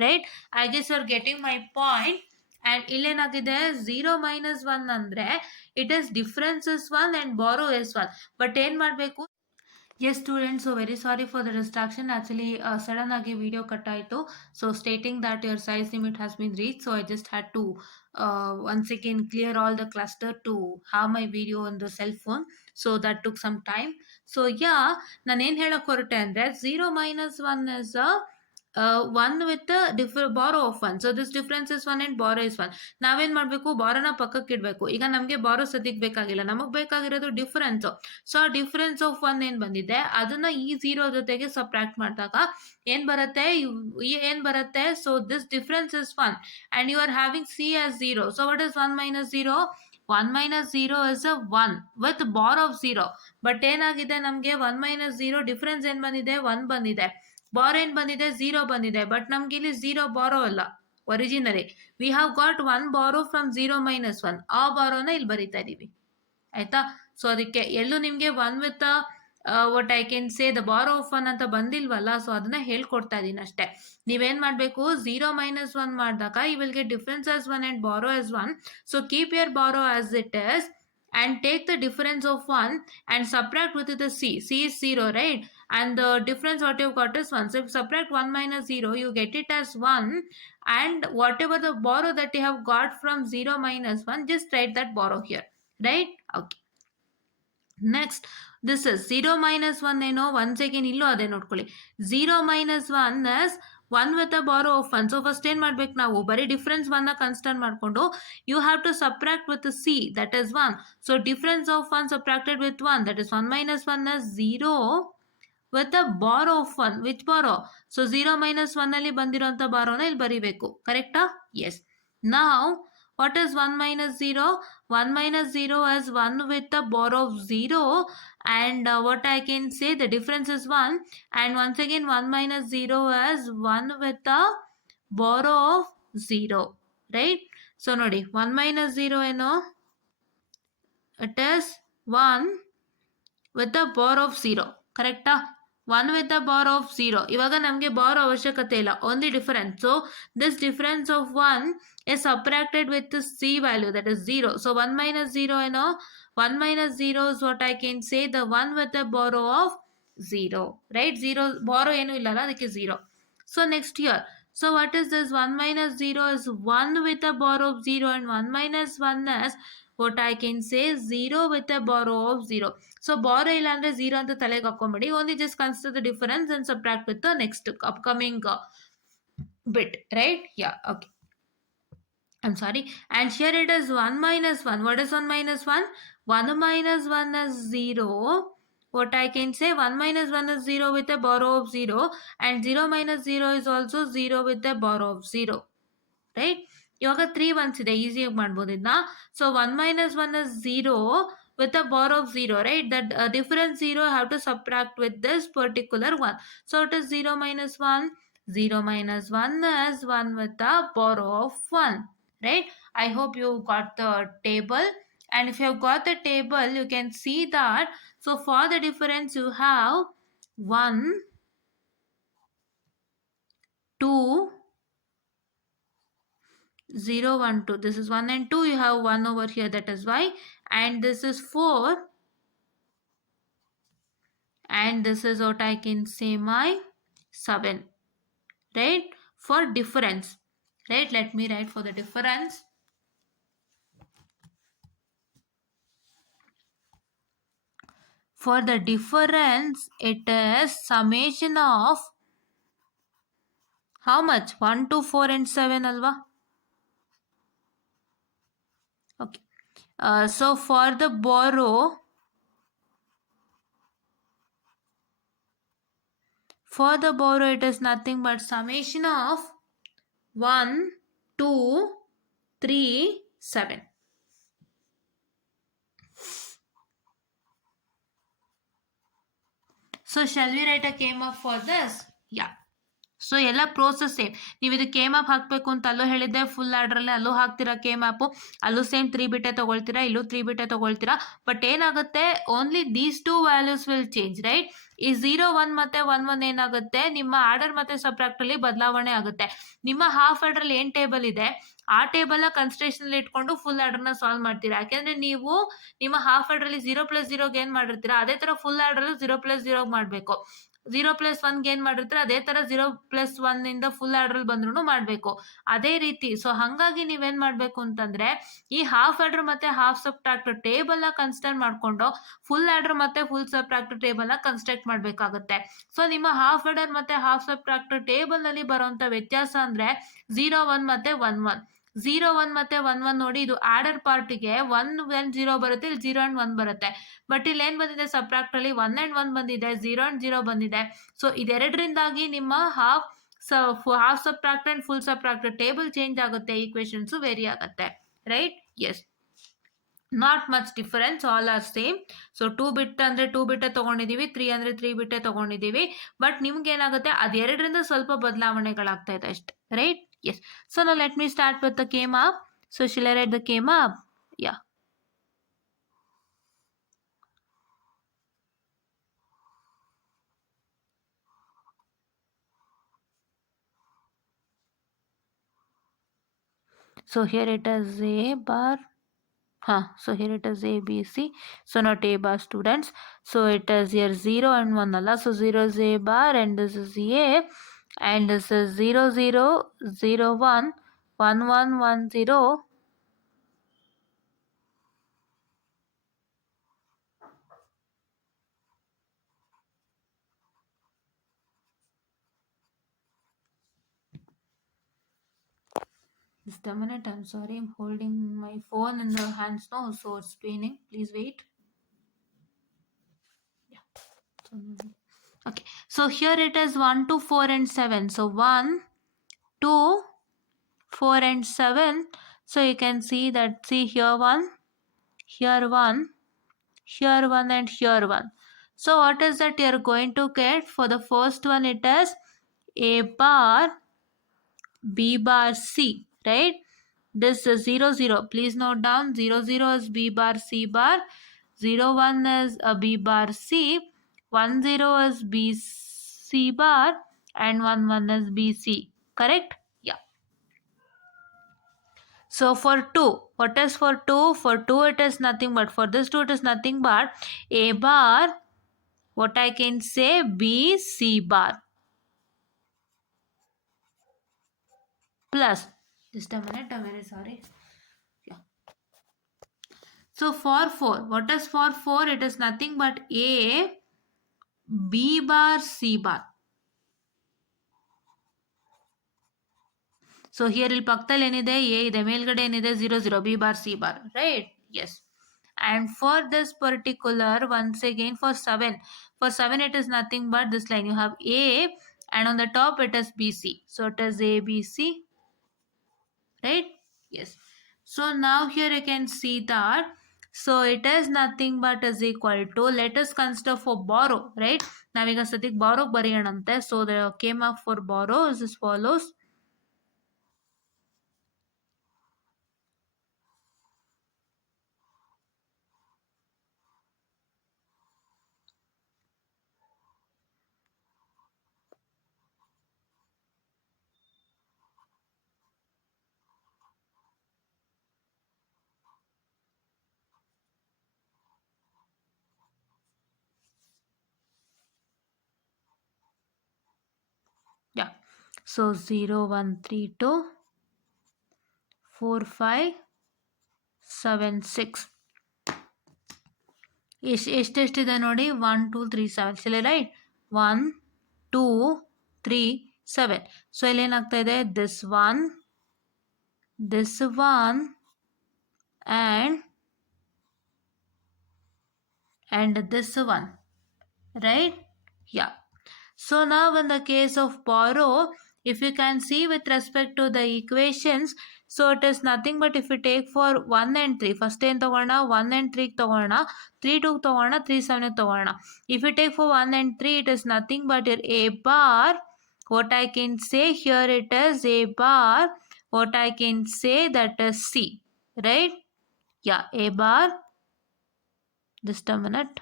right? I guess you are getting my point. And ಇಲ್ಲೇನಾಗಿದೆ, 0 minus 1 ಅಂದರೆ it is difference is 1 and borrow is 1. But ಏನು ಮಾಡಬೇಕು, Yes, students, so very sorry for the distraction. Actually, sudden agi video cut ಆಯಿತು. So stating that your size limit has been reached. So I just had to once again clear all the cluster to have my video on the cell phone. So that took some time. So yeah, ನಾನು ಏನು ಹೇಳಕ್ ಹೊರಟೆ ಅಂದರೆ 0 minus 1 is a 1 with the borrow of 1. So this difference is 1 and borrow is 1. ನಾವೇನು ಮಾಡಬೇಕು, ಬಾರೋನ ಪಕ್ಕಕ್ಕೆ ಇಡಬೇಕು. ಈಗ ನಮಗೆ ಬಾರೋ ಸದ್ಯಕ್ಕೆ ಬೇಕಾಗಿಲ್ಲ, ನಮಗೆ ಬೇಕಾಗಿರೋದು ಡಿಫರೆನ್ಸು. ಸೊ ಡಿಫರೆನ್ಸ್ ಆಫ್ 1 ಏನು ಬಂದಿದೆ ಅದನ್ನ ಈ 0 ಜೊತೆಗೆ ಸಬ್ಟ್ರಾಕ್ಟ್ ಮಾಡಿದಾಗ ಏನು ಬರುತ್ತೆ, ಏನು ಬರುತ್ತೆ. So this difference is 1 and you are having c as 0. So what is 1 minus 0? 1 minus 0 is a 1 with borrow of 0. ಬಟ್ ಏನಾಗಿದೆ, ನಮಗೆ 1 minus 0 ಡಿಫರೆನ್ಸ್ ಏನು ಬಂದಿದೆ, 1 ಬಂದಿದೆ. ಬಾರೋ ಏನು ಬಂದಿದೆ, 0 ಬಂದಿದೆ. ಬಟ್ ನಮ್ಗೆ ಇಲ್ಲಿ 0 ಬಾರೋ ಅಲ್ಲ, ಒರಿಜಿನಲಿ ವಿ ಹ್ಯಾವ್ ಗಾಟ್ 1 ಬಾರೋ ಫ್ರಮ್ 0 minus 1. ಆ ಬಾರೋನ ಇಲ್ಲಿ ಬರೀತಾ ಇದೀವಿ, ಆಯ್ತಾ. ಸೊ ಅದಕ್ಕೆ ಎಲ್ಲೂ ನಿಮಗೆ 1 with what I can say the ಬಾರೋ ಆಫ್ 1 ಅಂತ ಬಂದಿಲ್ವಲ್ಲ. ಸೊ ಅದನ್ನ ಹೇಳ್ಕೊಡ್ತಾ ಇದ್ದೀನಿ ಅಷ್ಟೇ. ನೀವೇನ್ ಮಾಡಬೇಕು, 0 minus 1 ಮಾಡಿದಾಗ you will get difference as 1 and borrow as 1. So keep your borrow as it is and take the difference of 1 and subtract with the c. C is 0, right? And the difference what you've got is 1. So if you subtract 1 minus 0, you get it as 1. And whatever the borrow that you have got from 0 minus 1, just write that borrow here, right? Okay. Next this is 0 minus 1 ಏನೋ, once again ಇಲ್ಲೂ ಅದೇ ನೋಡ್ಕೊಳ್ಳಿ. 0 minus 1 is 1 with a borrow of 1. So first ಏನು ಮಾಡ್ಬೇಕು, ನಾವು ಬರೀ difference 1ನ consider ಮಾಡಿಕೊಂಡು you have to subtract with C, that is 1. So difference of 1 subtracted with 1, that is 1 minus 1 is 0 with a borrow of 1. ವಿಚ್ ಬಾರೋ? ಸೊ 0 minus 1 ಅಲ್ಲಿ ಬಂದಿರೋಂಥ ಬಾರೋನ ಇಲ್ಲಿ ಬರೀಬೇಕು, ಕರೆಕ್ಟಾ? ಎಸ್. ನಾವು what is 1 minus 0? 1 minus 0 is 1 with the borrow of 0 and what I can say, the difference is 1, and once again 1 minus 0 is 1 with the borrow of 0, right? So nodi 1 minus 0 ಏನೋ, it is 1 with the borrow of 0, ಕರೆಕ್ಟಾ? 1 with the borrow of 0. ಇವಾಗ ನಮಗೆ ಬಾರೋ ಅವಶ್ಯಕತೆ ಇಲ್ಲ, only difference. So this difference of 1 is subtracted with the c value, that is 0. So 1 minus 0 ಏನೋ, 1 minus 0 is what I can say, the 1 with the borrow of 0, right? 0 borrow ಏನು ಇಲ್ಲಲ್ಲ, ಅದಕ್ಕೆ 0. So next here, so what is this? 1 minus 0 is 1 with a borrow of 0 and 1 minus 1 is what I can say 0 with a borrow of 0. So borrow ಇಲ್ಲ ಅಂದ್ರೆ 0 ಅಂತ ತಲೆಗೆ ಹಾಕೊಂಬಿಡಿ. Only just consider the difference and subtract with the next upcoming bit, right? Yeah, okay. I'm sorry. And here it is 1 minus 1. What is 1 minus 1? 1 minus 1 is 0. What I can say, 1 minus 1 is 0 with a borrow of 0 and 0 minus 0 is also 0 with a borrow of 0, right? ಇವಾಗ 3 ones ಇದೆ, ಈಸಿಯಾಗಿ ಮಾಡ್ಬೋದು ಇದನ್ನ. ಸೊ 1 minus 1 is 0 with a borrow of 0, right? That difference 0 have to subtract with this particular one. So it is 0 minus 1. 0 minus 1 is 1 with a borrow of 1, right? I hope you got the table. And if you have got the table, you can see that. So for the difference, you have 1, 2, 0, 1, 2. This is 1 and 2. You have 1 over here, that is y. And this is 4. And this is what I can say, my 7. Right? For difference. Right? Let me write for the difference. For the difference, it is summation of how much? 1, 2, 4 and 7 alva. Okay. So for the borrow, it is nothing but summation of 1, 2, 3, 7. So shall we write a KMF for this? Yeah. So ಎಲ್ಲ process same. ನೀವು ಇದು K map ಹಾಕಬೇಕು ಅಂತ ಅಲ್ಲೂ ಹೇಳಿದ್ದೆ, ಫುಲ್ ಆರ್ಡ್ರಲ್ಲಿ ಅಲ್ಲೂ ಹಾಕ್ತೀರಾ ಕೆ ಮ್ಯಾಪು, ಅಲ್ಲೂ ಸೇಮ್ 3 ಬಿಟ್ಟೆ ತೊಗೊಳ್ತೀರಾ, ಇಲ್ಲೂ 3 ಬಿಟ್ಟೆ ತೊಗೊಳ್ತೀರಾ. ಬಟ್ ಏನಾಗುತ್ತೆ, only these two values will change, right. ಈ 0 1 ಮತ್ತೆ 1 1 ಏನಾಗುತ್ತೆ, ನಿಮ್ಮ ಆರ್ಡರ್ ಮತ್ತೆ ಸಬ್ಟ್ರಾಕ್ಟಲ್ಲಿ ಬದಲಾವಣೆ ಆಗುತ್ತೆ. ನಿಮ್ಮ ಹಾಫ್ ಆರ್ಡ್ರಲ್ಲಿ ಏನು ಟೇಬಲ್ ಇದೆ ಆ ಟೇಬಲ್ನ ಕನ್ಸಿಡರೇಷನಲ್ಲಿ ಇಟ್ಕೊಂಡು ಫುಲ್ ಆರ್ಡರ್ನ ಸಾಲ್ವ್ ಮಾಡ್ತೀರಾ. ಯಾಕೆಂದರೆ ನೀವು ನಿಮ್ಮ ಹಾಫ್ ಆರ್ಡ್ರಲ್ಲಿ 0 + 0ಗೆ ಏನು ಮಾಡಿರ್ತೀರಾ, ಅದೇ ಥರ ಫುಲ್ ಆರ್ಡ್ರಲ್ಲೂ 0 + 0 ಮಾಡಬೇಕು. 0 + 1ಗೆ ಏನು ಮಾಡಿರ್ತೀರ, ಅದೇ ಥರ 0 + 1ಇಂದ ಫುಲ್ ಆರ್ಡ್ರಲ್ಲಿ ಬಂದ್ರೂ ಮಾಡಬೇಕು. ಅದೇ ರೀತಿ ಸೊ ಹಾಗಾಗಿ ನೀವೇನು ಮಾಡಬೇಕು ಅಂತಂದರೆ, ಈ ಹಾಫ್ ಆರ್ಡರ್ ಮತ್ತು ಹಾಫ್ ಸಬ್ಟ್ರಾಕ್ಟರ್ ಟೇಬಲ್ನ ಕನ್ಸಿಡರ್ ಮಾಡಿಕೊಂಡು ಫುಲ್ ಆರ್ಡರ್ ಮತ್ತು ಫುಲ್ ಸಬ್ಟ್ರಾಕ್ಟರ್ ಟೇಬಲ್ನ ಕನ್ಸ್ಟ್ರಕ್ಟ್ ಮಾಡಬೇಕಾಗುತ್ತೆ. ಸೊ ನಿಮ್ಮ ಹಾಫ್ ಆರ್ಡರ್ ಮತ್ತು ಹಾಫ್ ಸಬ್ಟ್ರಾಕ್ಟರ್ ಟೇಬಲ್ನಲ್ಲಿ ಬರುವಂಥ ವ್ಯತ್ಯಾಸ ಅಂದರೆ 0 1 ಮತ್ತು 1 1. 0 1 ಮತ್ತು 1 1 ನೋಡಿ, ಇದು ಆರ್ಡರ್ ಪಾರ್ಟಿಗೆ 1 1 0 ಬರುತ್ತೆ, ಇಲ್ಲಿ 0 and 1 ಬರುತ್ತೆ. ಬಟ್ ಇಲ್ಲಿ ಏನು ಬಂದಿದೆ, ಸಬ್ಟ್ರಾಕ್ಟಲ್ಲಿ 1 and 1 ಬಂದಿದೆ, 0 and 0 ಬಂದಿದೆ. ಸೊ ಇದೆರಡರಿಂದಾಗಿ ನಿಮ್ಮ half subtractor and full subtractor table change ಆಗುತ್ತೆ, ಈಕ್ವೇಷನ್ಸು ವೇರಿ ಆಗುತ್ತೆ, right. Yes, not much difference, all are same. So 2 bit ಅಂದರೆ 2 ಬಿಟ್ಟೆ ತೊಗೊಂಡಿದ್ದೀವಿ, 3 ಅಂದರೆ 3 ಬಿಟ್ಟೆ ತೊಗೊಂಡಿದ್ದೀವಿ. ಬಟ್ ನಿಮ್ಗೆ ಏನಾಗುತ್ತೆ, ಅದೆರಡರಿಂದ ಸ್ವಲ್ಪ ಬದಲಾವಣೆಗಳಾಗ್ತಾ ಇದೆ ಅಷ್ಟೆ, right. Yes. So now let me start with the K map. So shall I write the K map? Yeah. So here it is A bar. So here it is A, B, C. So not A bar, students. So it is here 0 and 1 alla. So 0 is A bar and this is A. And this is 0 0 0 1 1 1 1 0. Just a minute, I'm sorry, I'm holding my phone in the hands now, so it's spinning. Please wait. Yeah. Okay, so here it is 1 2 4 and 7. So 1 2 4 and 7. So you can see that, see here 1, here 1, here 1 and here 1. So what is that you are going to get? For the first one it is A bar, B bar, C, right? This is 0 0. Please note down, 0 0 is B bar, C bar. 0 1 is B bar, C. 1 0 is B C bar and 1 1 is B C. Correct? Yeah. So for 2, what is for 2? For 2 it is nothing but, for this 2 it is nothing but A bar, what I can say, B C bar plus, just a minute, I'm very sorry. Yeah. So for 4, what is for 4? It is nothing but A B bar C bar. So here ಇಲ್ಲಿ ಪಕ್ಕದಲ್ಲಿ ಏನಿದೆ, A ಇದೆ, ಮೇಲ್ಗಡೆ ಏನಿದೆ 0 0, B bar C bar, right. Yes. And for this particular, once again for 7 it is nothing but this line, you have A and on the top it is BC. So it is ABC, right? Yes. So now here you can see that, so it is nothing but is equal to, let us consider for borrow, right? ನಾವೀಗ ಸದ್ಯಕ್ಕೆ borrow ಬರೆಯೋಣಂತೆ. So the K map for borrow is as follows. Yeah. So 0 1 3 2 4 5 7 6. ಎಷ್ಟೆಷ್ಟಿದೆ ನೋಡಿ, 1 2 3 7, ಸರಿ, ರೈಟ್. 1 2 3 7. ಸೊ ಇಲ್ಲಿ ಏನಾಗ್ತಾ ಇದೆ, this one and this one, right? Yeah. So now in the case of borrow, if you can see with respect to the equations, so it is nothing but if you take for 1 and 3, first ಏನು ತಗೋಣ, 1 and 3 ತಗೋಣ, 3 2 ತಗೋಣ, 3 7 ತಗೋಣ. If you take for 1 and 3, it is nothing but your A bar what I can say here it is A bar, what I can say that is C, right? Yeah, A bar, just a minute.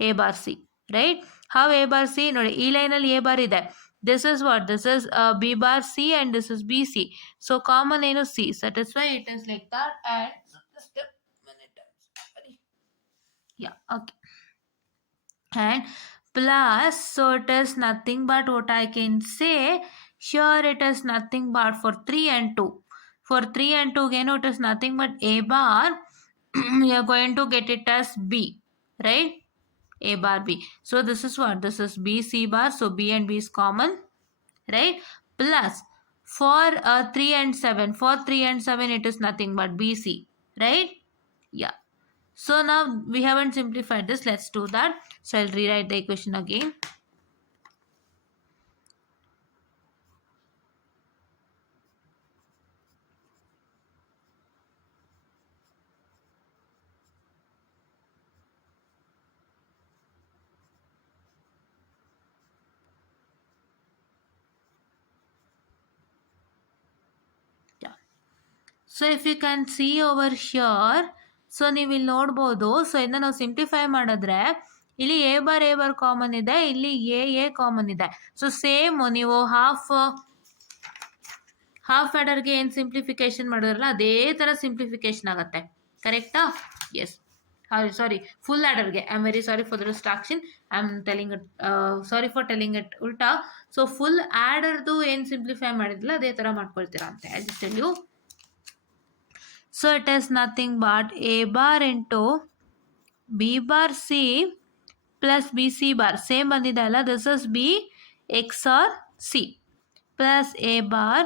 A bar C, right? How A bar C? No, E line A bar is there. This is what? This is B bar C and this is BC. So common C. So that is why it is like that. And so just a minute. Sorry. Yeah, okay. And plus, so it is nothing but what I can say. Here it is nothing but for 3 and 2. For 3 and 2 again it is nothing but A bar. You are going to get it as B, right? A bar B. So this is what? This is B C bar. So B and B is common, right? Plus for 3 and 7. For 3 and 7 it is nothing but B C, right? Yeah. So now we haven't simplified this. Let's do that. So I'll rewrite the equation again. Yeah. So if you can see over here, so ನೀವು ಇಲ್ಲಿ ನೋಡ್ಬೋದು. ಸೊ ಇದನ್ನ ನಾವು ಸಿಂಪ್ಲಿಫೈ ಮಾಡಿದ್ರೆ ಇಲ್ಲಿ A bar common ಇದೆ, ಇಲ್ಲಿ A common ಇದೆ. ಸೊ ಸೇಮ್ ನೀವು ಹಾಫ್ ಆರ್ಡರ್ಗೆ ಏನು ಸಿಂಪ್ಲಿಫಿಕೇಶನ್ ಮಾಡಿದ್ರಲ್ಲ ಅದೇ ಥರ ಸಿಂಪ್ಲಿಫಿಕೇಶನ್ ಆಗುತ್ತೆ. ಕರೆಕ್ಟಾ? ಎಸ್. ಸಾರಿ, ಫುಲ್ ಆರ್ಡರ್ಗೆ. I am very sorry for the distraction. I am telling it, sorry for telling it ಉಲ್ಟಾ. ಸೊ ಫುಲ್ ಆರ್ಡರ್ದು ಏನು ಸಿಂಪ್ಲಿಫೈ ಮಾಡಿದ್ರಲ್ಲ ಅದೇ ಥರ ಮಾಡ್ಕೊಳ್ತೀರಾ ಅಂತ I just tell you. So it is nothing but A bar into B bar C plus BC bar. Same bandida alla. This is B XOR C plus A bar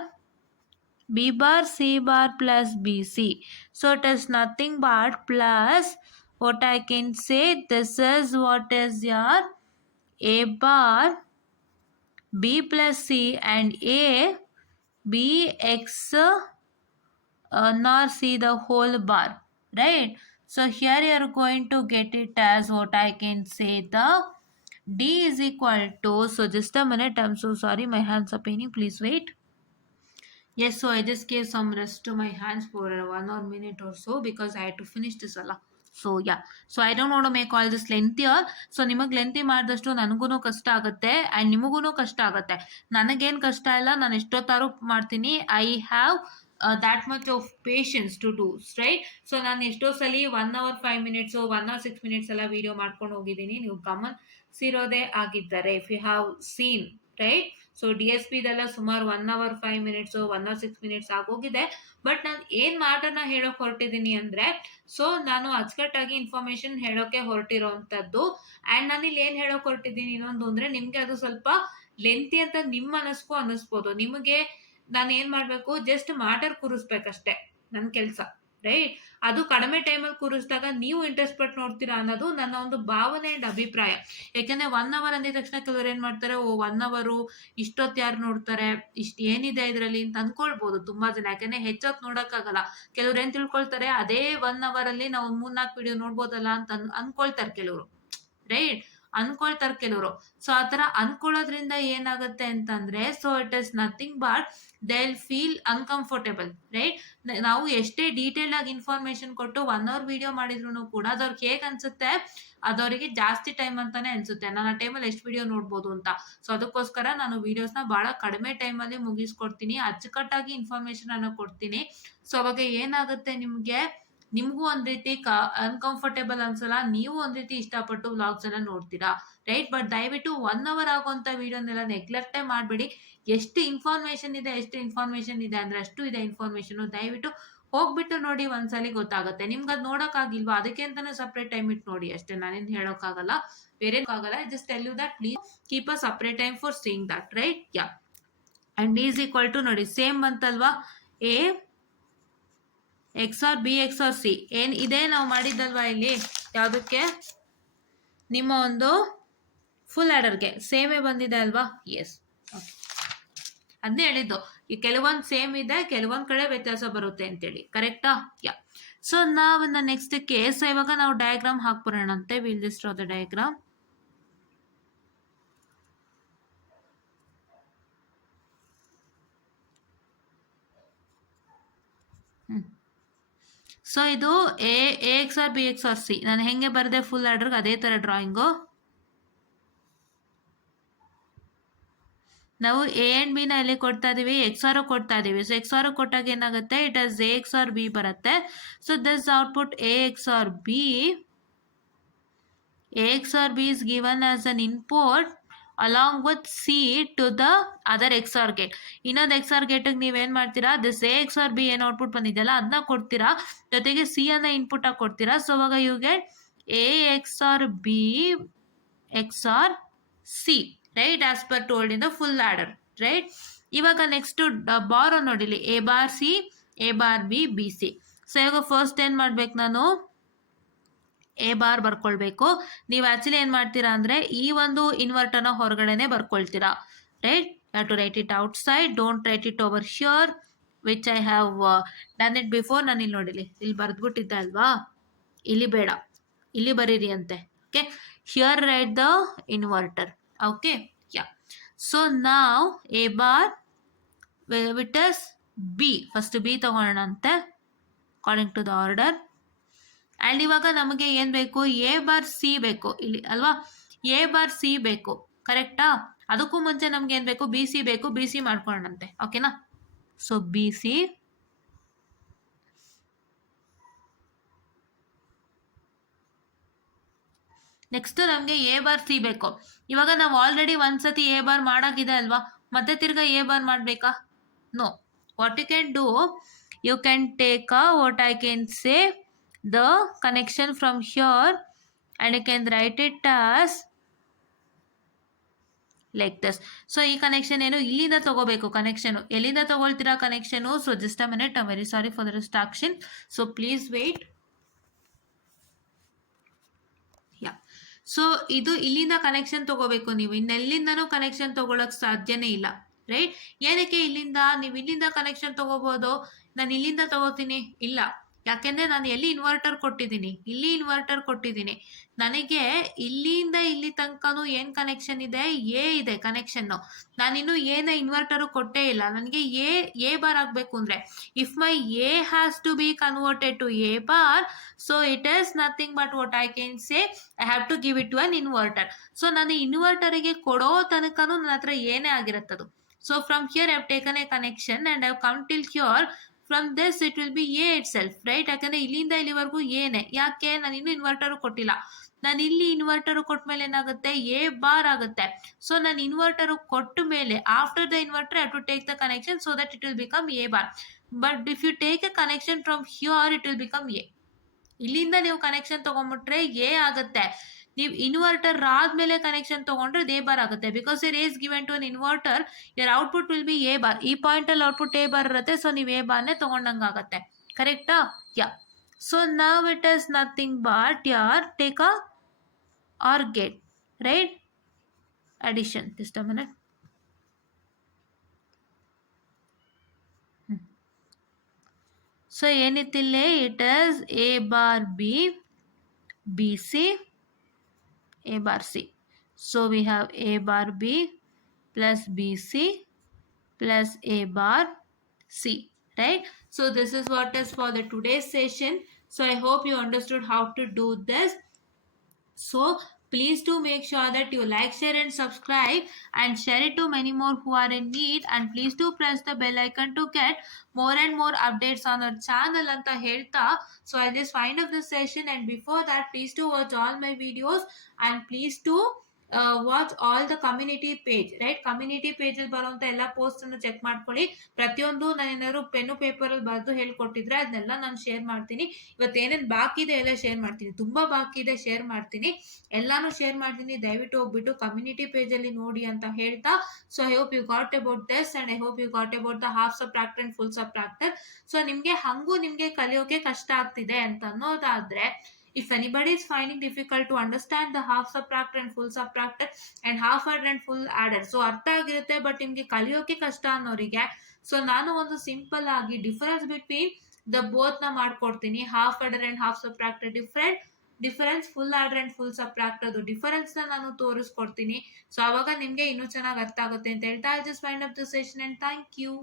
B bar C bar plus BC. So it is nothing but plus what I can say. This is what is your A bar B plus C and A B X nor see the whole bar, right? So here you are going to get it as what I can say the D is equal to, so just a minute, I'm so sorry, my hands are paining, please wait. Yes, so I just gave some rest to my hands for 1 or minute or so because I had to finish this alla. So yeah, so I don't want to make all this lengthier. So ನಿಮಗೆ lengthy ಮಾಡಿದಷ್ಟು ನನಗೂ ಕಷ್ಟ ಆಗುತ್ತೆ ಆ್ಯಂಡ್ ನಿಮಗೂ ಕಷ್ಟ ಆಗುತ್ತೆ. ನನಗೇನು ಕಷ್ಟ ಇಲ್ಲ, ನಾನು ಎಷ್ಟೊತ್ತಾರು ಮಾಡ್ತೀನಿ. I have that much of patience to do, right? So ನಾನು ಎಷ್ಟೋ ಸಲ 1 hour 5 minutes 1 hour 6 minutes ಎಲ್ಲ ವಿಡಿಯೋ ಮಾಡ್ಕೊಂಡು ಹೋಗಿದ್ದೀನಿ. ನೀವು ಗಮನಿಸಿರೋದೇ ಆಗಿದ್ದಾರೆ, if you have seen, right? So D S ಪಿದೆಲ್ಲ ಸುಮಾರು 1 hour 5 minutes 1 hour 6 minutes ಆಗೋಗಿದೆ. ಬಟ್ ನಾನು ಏನು ಮಾಟನ್ನ ಹೇಳೋಕೆ ಹೊರಟಿದ್ದೀನಿ ಅಂದರೆ, ಸೊ ನಾನು ಅಚ್ಚುಕಟ್ಟಾಗಿ ಇನ್ಫಾರ್ಮೇಷನ್ ಹೇಳೋಕೆ ಹೊರಟಿರೋವಂಥದ್ದು. ಆ್ಯಂಡ್ ನಾನು ಇಲ್ಲಿ ಏನು ಹೇಳೋಕೆ ಹೊರಟಿದ್ದೀನಿ ಇನ್ನೊಂದು ಅಂದರೆ, ನಿಮಗೆ ಅದು ಸ್ವಲ್ಪ ಲೆಂತಿ ಅಂತ ನಿಮ್ಮ ಮನಸ್ಗೂ ಅನ್ನಿಸ್ಬೋದು. ನಿಮಗೆ ನಾನು ಏನು ಮಾಡಬೇಕು, ಜಸ್ಟ್ ಮಾಟರ್ ಕೂರಿಸ್ಬೇಕಷ್ಟೆ ನನ್ನ ಕೆಲಸ, ರೈಟ್? ಅದು ಕಡಿಮೆ ಟೈಮಲ್ಲಿ ಕೂರಿಸಿದಾಗ ನೀವು ಇಂಟ್ರೆಸ್ಟ್ ಪಟ್ಟು ನೋಡ್ತೀರಾ ಅನ್ನೋದು ನನ್ನ ಒಂದು ಭಾವನೆ ಆ್ಯಂಡ್ ಅಭಿಪ್ರಾಯ. ಯಾಕೆಂದರೆ 1 hour ಅಂದಿದ ತಕ್ಷಣ ಕೆಲವರು ಏನು ಮಾಡ್ತಾರೆ, 1 hour ಇಷ್ಟೊತ್ತು ಯಾರು ನೋಡ್ತಾರೆ, ಇಷ್ಟು ಏನಿದೆ ಇದರಲ್ಲಿ ಅಂತ ಅಂದ್ಕೊಳ್ಬೋದು ತುಂಬ ಜನ. ಯಾಕೆಂದರೆ ಹೆಚ್ಚೊತ್ತು ನೋಡೋಕ್ಕಾಗಲ್ಲ. ಕೆಲವ್ರು ಏನು ತಿಳ್ಕೊಳ್ತಾರೆ, ಅದೇ 1 hour ನಾವು 3-4 ವಿಡಿಯೋ ನೋಡ್ಬೋದಲ್ಲ ಅಂತ ಅಂದ್ಕೊಳ್ತಾರೆ ಕೆಲವರು, ರೈಟ್? ಅನ್ಕೊಳ್ತಾರೆ ಕೆಲವರು. ಸೊ ಆ ಥರ ಅನ್ಕೊಳ್ಳೋದ್ರಿಂದ ಏನಾಗುತ್ತೆ ಅಂತಂದರೆ, so it is nothing but they will feel uncomfortable, right? ನಾವು ಎಷ್ಟೇ ಡೀಟೇಲ್ ಆಗಿ ಇನ್ಫಾರ್ಮೇಶನ್ ಕೊಟ್ಟು 1 hour ವಿಡಿಯೋ ಮಾಡಿದ್ರು ಕೂಡ ಅದವ್ರಿಗೆ ಹೇಗೆ ಅನ್ಸುತ್ತೆ, ಅದವರಿಗೆ ಜಾಸ್ತಿ ಟೈಮ್ ಅಂತಾನೆ ಅನ್ಸುತ್ತೆ. ನಾನು ಆ ಟೈಮಲ್ಲಿ ಎಷ್ಟು ವಿಡಿಯೋ ನೋಡ್ಬೋದು ಅಂತ. ಸೊ ಅದಕ್ಕೋಸ್ಕರ ನಾನು ವಿಡಿಯೋಸ್ನ ಭಾಳ ಕಡಿಮೆ ಟೈಮಲ್ಲಿ ಮುಗಿಸ್ಕೊಡ್ತೀನಿ, ಅಚ್ಚುಕಟ್ಟಾಗಿ ಇನ್ಫಾರ್ಮೇಶನ್ ಅನ್ನು ಕೊಡ್ತೀನಿ. ಸೊ ಅವಾಗ ಏನಾಗುತ್ತೆ, ನಿಮಗೂ ಒಂದು ರೀತಿ ಅನ್ಕಂಫರ್ಟೇಬಲ್ ಅನ್ಸಲ್ಲ, ನೀವು ಒಂದು ರೀತಿ ಇಷ್ಟಪಟ್ಟು ವ್ಲಾಗ್ಸ್ ಎಲ್ಲ ನೋಡ್ತೀರಾ, ರೈಟ್? ಬಟ್ ದಯವಿಟ್ಟು 1 hour ಆಗುವಂಥ ವಿಡಿಯೋನೆಲ್ಲ ನೆಗ್ಲೆಕ್ಟೇ ಮಾಡಬೇಡಿ. ಎಷ್ಟು ಇನ್ಫಾರ್ಮೇಷನ್ ಇದೆ ಅಂದರೆ ಅಷ್ಟು ಇದೆ ಇನ್ಫಾರ್ಮೇಷನು. ದಯವಿಟ್ಟು ಹೋಗ್ಬಿಟ್ಟು ನೋಡಿ, ಒಂದ್ಸಲಿ ಗೊತ್ತಾಗುತ್ತೆ. ನಿಮ್ಗೆ ಅದು ನೋಡೋಕ್ಕಾಗಿಲ್ವಾ, ಅದಕ್ಕೆ ಅಂತಾನೆ ಸಪ್ರೇಟ್ ಟೈಮ್ ಇಟ್ಟು ನೋಡಿ ಅಷ್ಟೇ. ನಾನೇನು ಹೇಳೋಕ್ಕಾಗಲ್ಲ, ಬೇರೆ ಆಗಲ್ಲ. Just tell you that please keep a separate time for seeing that, right? Yeah. And is equal to ನೋಡಿ, ಸೇಮ್ ಬಂತಲ್ವಾ, A XOR B XOR C ಏನು ಇದೆ ನಾವು ಮಾಡಿದ್ದಲ್ವಾ ಇಲ್ಲಿ, ಯಾವುದಕ್ಕೆ, ನಿಮ್ಮ ಒಂದು ಫುಲ್ ಆರ್ಡರ್ಗೆ ಸೇಮೇ ಬಂದಿದೆ ಅಲ್ವಾ? Yes, okay. ಅದನ್ನೇ ಹೇಳಿದ್ದು, ಈ ಕೆಲವೊಂದು ಸೇಮ್ ಇದೆ, ಕೆಲವೊಂದು ಕಡೆ ವ್ಯತ್ಯಾಸ ಬರುತ್ತೆ ಅಂತೇಳಿ, ಕರೆಕ್ಟಾ? ಯಾ. ಸೊ ನಾವು ನೆಕ್ಸ್ಟ್ ಕೇಸ್, ಇವಾಗ ನಾವು ಡಯಾಗ್ರಾಮ್ ಹಾಕ್ಬರೋಣಂತೆ. Will just draw the diagram. So ಇದು A XOR B XOR C. ನಾನು ಹೆಂಗೆ ಬರದೆ ಫುಲ್ ಆರ್ಡರ್ಗೆ ಅದೇ ಥರ ಡ್ರಾಯಿಂಗು. ನಾವು ಎ ಆ್ಯಂಡ್ ಬಿನ ಎಲ್ಲಿ ಕೊಡ್ತಾ ಇದೀವಿ, ಎಕ್ಸ್ ಆರ್ ಕೊಡ್ತಾ ಇದೀವಿ. ಸೊ ಎಕ್ಸ್ ಆರ್ ಕೊಟ್ಟಾಗ ಏನಾಗುತ್ತೆ, it as A XOR B ಬರುತ್ತೆ. So this output A XOR B, A XOR B is given as an input along with C to the other XOR gate. ಇನ್ನೊಂದು XOR ಗೇಟಿಗೆ ನೀವೇನು ಮಾಡ್ತೀರಾ, this A XOR B ಏನು output ಬಂದಿದೆಯಲ್ಲ ಅದನ್ನ ಕೊಡ್ತೀರಾ, ಜೊತೆಗೆ ಸಿ ಅನ್ನ ಇನ್ಪುಟ್ ಆಗಿ ಕೊಡ್ತೀರಾ. ಸೊ ಅವಾಗ you get A XOR B XOR C, right, as per told in the full adder, right. ಇವಾಗ ನೆಕ್ಸ್ಟ್ ಬಾರೋ ನೋಡಿಲಿ, A bar C, A bar B, B C. So ಇವಾಗ ಫಸ್ಟ್ ಏನು ಮಾಡ್ಬೇಕು, ನಾನು A bar ಬರ್ಕೊಳ್ಬೇಕು. ನೀವು ಆ್ಯಕ್ಚುಲಿ ಏನು ಮಾಡ್ತೀರಾ ಅಂದರೆ ಈ ಒಂದು ಇನ್ವರ್ಟರ್ನ ಹೊರಗಡೆನೆ ಬರ್ಕೊಳ್ತೀರಾ, right. You have to write it outside, don't write it over here which I have done it before. ನಾನು ಇಲ್ಲಿ ನೋಡಿಲಿ, ಇಲ್ಲಿ ಬರೆದ್ಬಿಟ್ಟಿದ್ದೆ ಅಲ್ವಾ, ಇಲ್ಲಿ ಬೇಡ, ಇಲ್ಲಿ ಬರೀರಿ ಅಂತೆ. Okay, here right the inverter. Okay, yeah. So ನಾವ್ A bar with is B, first B ತಗೊಳ್ಳೋಣ ಅಂತೆ according to the order. And ಇವಾಗ ನಮಗೆ ಏನು ಬೇಕು, ಎ ಬಾರ್ ಸಿ ಬೇಕು ಇಲ್ಲಿ ಅಲ್ವಾ, ಎ ಬಾರ್ ಸಿ ಬೇಕು, ಕರೆಕ್ಟಾ. ಅದಕ್ಕೂ ಮುಂಚೆ ನಮ್ಗೆ ಏನು ಬೇಕು, ಬಿ ಸಿ ಬೇಕು, ಬಿ ಸಿ ಮಾಡ್ಕೊಳ್ಳೋಣಂತೆ, ಓಕೆನಾ. ಸೊ ಬಿ ಸಿ, ನೆಕ್ಸ್ಟ್ ನಮಗೆ ಎ ಬಾರ್ ಸಿ ಬೇಕು. ಇವಾಗ ನಾವು ಆಲ್ರೆಡಿ ಒಂದ್ಸತಿ ಎ ಬಾರ್ ಮಾಡಾಗಿದೆ ಅಲ್ವಾ, ಮತ್ತೆ ತಿರ್ಗಾ ಎ ಬಾರ್ ಮಾಡಬೇಕಾ? No. What you can do, you can take what I can say the connection from here and you can write it as like this. So ಈ ಕನೆಕ್ಷನ್ ಏನು, ಇಲ್ಲಿಂದ ತಗೋಬೇಕು ಕನೆಕ್ಷನ್. ಎಲ್ಲಿಂದ ತಗೊಳ್ತೀರಾ connection? So just a minute, I am very sorry for the distraction, so please wait. Yeah, so ಇದು ಇಲ್ಲಿಂದ ಕನೆಕ್ಷನ್ ತಗೋಬೇಕು ನೀವು, ಇನ್ನೆಲ್ಲಿಂದನೂ ಕನೆಕ್ಷನ್ ತಗೊಳಕ್ ಸಾಧ್ಯನೇ ಇಲ್ಲ, ರೈಟ್. ಏನಕ್ಕೆ ಇಲ್ಲಿಂದ, ನೀವು ಇಲ್ಲಿಂದ ಕನೆಕ್ಷನ್ ತಗೋಬಹುದು, ನಾನು ಇಲ್ಲಿಂದ ತಗೋತೀನಿ, ಇಲ್ಲ. ಯಾಕೆಂದರೆ ನಾನು ಎಲ್ಲಿ ಇನ್ವರ್ಟರ್ ಕೊಟ್ಟಿದ್ದೀನಿ, ಇಲ್ಲಿ ಇನ್ವರ್ಟರ್ ಕೊಟ್ಟಿದ್ದೀನಿ. ನನಗೆ ಇಲ್ಲಿಂದ ಇಲ್ಲಿ ತನಕನೂ ಏನು ಕನೆಕ್ಷನ್ ಇದೆ, ಎ ಇದೆ ಕನೆಕ್ಷನ್ನು. ನಾನಿನ್ನು ಎನ ಇನ್ವರ್ಟರು ಕೊಟ್ಟೇ ಇಲ್ಲ. ನನಗೆ ಎ ಬಾರ್ ಆಗಬೇಕು ಅಂದರೆ, if my A has to be converted to A bar, so it is nothing but what I can say, I have to give it to an inverter. So ನಾನು ಇನ್ವರ್ಟರಿಗೆ ಕೊಡೋ ತನಕನೂ ನನ್ನ ಹತ್ರ ಏನೇ ಆಗಿರುತ್ತದು. So from here I have taken a connection and I have come till here. From this it will be A itself, right. ಯಾಕಂದರೆ ಇಲ್ಲಿಂದ ಇಲ್ಲಿವರೆಗೂ ಏನೇ, ಯಾಕೆ ನಾನು ಇನ್ನೂ ಇನ್ವರ್ಟರು ಕೊಟ್ಟಿಲ್ಲ. ನಾನು ಇಲ್ಲಿ ಇನ್ವರ್ಟರು ಕೊಟ್ಟ ಮೇಲೆ ಏನಾಗುತ್ತೆ, ಎ ಬಾರ್ ಆಗುತ್ತೆ. ಸೊ ನಾನು ಇನ್ವರ್ಟರು ಕೊಟ್ಟ ಮೇಲೆ after the inverter I have to take the connection so that it will become A bar. But if you take a connection from here it will become A. ಇಲ್ಲಿಂದ ನೀವು ಕನೆಕ್ಷನ್ ತೊಗೊಂಬಿಟ್ರೆ ಎ ಆಗುತ್ತೆ. ನೀವು ಇನ್ವರ್ಟರ್ ಆದ್ಮೇಲೆ ಕನೆಕ್ಷನ್ ತಗೊಂಡ್ರೆ ಎ ಬಾರ್ ಆಗುತ್ತೆ. Because your A's given to an inverter, your output will be A bar. ಈ ಪಾಯಿಂಟಲ್ಲಿ ಔಟ್ಪುಟ್ ಎ ಬಾರ್ ಇರುತ್ತೆ, ಸೊ ನೀವು ಎ ಬಾರ್ನೇ ತೊಗೊಂಡಂಗೆ ಆಗುತ್ತೆ, ಕರೆಕ್ಟಾ. ಯಾ, ಸೊ ನಾವ್ it is nothing but your take a OR gate, right, addition. Just a minute. So ಏನಿತ್ತಿಲ್ಲೇ, it is A bar B, B C, A bar C. So we have A bar B plus BC plus A bar C, right? So this is what is for the today's session. So I hope you understood how to do this. So please do make sure that you like, share and subscribe and share it to many more who are in need, and please do press the bell icon to get more and more updates on our channel anta helta. So I'll just wind up this session, and before that please do watch all my videos and please do watch all the community page, right. Community ಪೇಜಲ್ಲಿ ಬರುವಂಥ ಎಲ್ಲ ಪೋಸ್ಟನ್ನು ಚೆಕ್ ಮಾಡ್ಕೊಳ್ಳಿ. ಪ್ರತಿಯೊಂದು ನಾನು ಏನಾದ್ರು ಪೆನ್ನು ಪೇಪರಲ್ಲಿ ಬರೆದು ಹೇಳ್ಕೊಟ್ಟಿದ್ರೆ ಅದನ್ನೆಲ್ಲ ನಾನು ಶೇರ್ ಮಾಡ್ತೀನಿ. ಇವತ್ತೇನೇನು ಬಾಕಿ ಇದೆ ಎಲ್ಲ ಶೇರ್ ಮಾಡ್ತೀನಿ, ತುಂಬ ಬಾಕಿ ಇದೆ ಶೇರ್ ಮಾಡ್ತೀನಿ, ಎಲ್ಲಾನು ಶೇರ್ ಮಾಡ್ತೀನಿ. ದಯವಿಟ್ಟು ಹೋಗ್ಬಿಟ್ಟು ಕಮ್ಯುನಿಟಿ ಪೇಜಲ್ಲಿ ನೋಡಿ ಅಂತ ಹೇಳ್ತಾ, so I hope you got about this and I hope you got about the half subtractor and full subtractor. So ನಿಮಗೆ ಕಲಿಯೋಕೆ ಕಷ್ಟ ಆಗ್ತಿದೆ ಅಂತ ಅನ್ನೋದಾದರೆ, if anybody is finding difficult to understand the half subtractor and full subtractor and half adder and full adder, so ಅರ್ಥ ಆಗಿರುತ್ತೆ ಬಟ್ ನಿಮಗೆ ಕಲಿಯೋಕೆ ಕಷ್ಟ ಅನ್ನೋರಿಗೆ, ಸೊ ನಾನು ಒಂದು ಸಿಂಪಲ್ ಆಗಿ ಡಿಫರೆನ್ಸ್ ಬಿಟ್ವೀನ್ ದ ಬೋತ್ನ ಮಾಡ್ಕೊಡ್ತೀನಿ. Half adder and half subtractor difference, full adder and full subtractor ಡಿಫರೆನ್ಸ್ನ ನಾನು ತೋರಿಸ್ಕೊಡ್ತೀನಿ. ಸೊ ಅವಾಗ ನಿಮಗೆ ಇನ್ನೂ ಚೆನ್ನಾಗಿ ಅರ್ಥ ಆಗುತ್ತೆ ಅಂತ ಹೇಳ್ತಾ, I just wind up the session and thank you.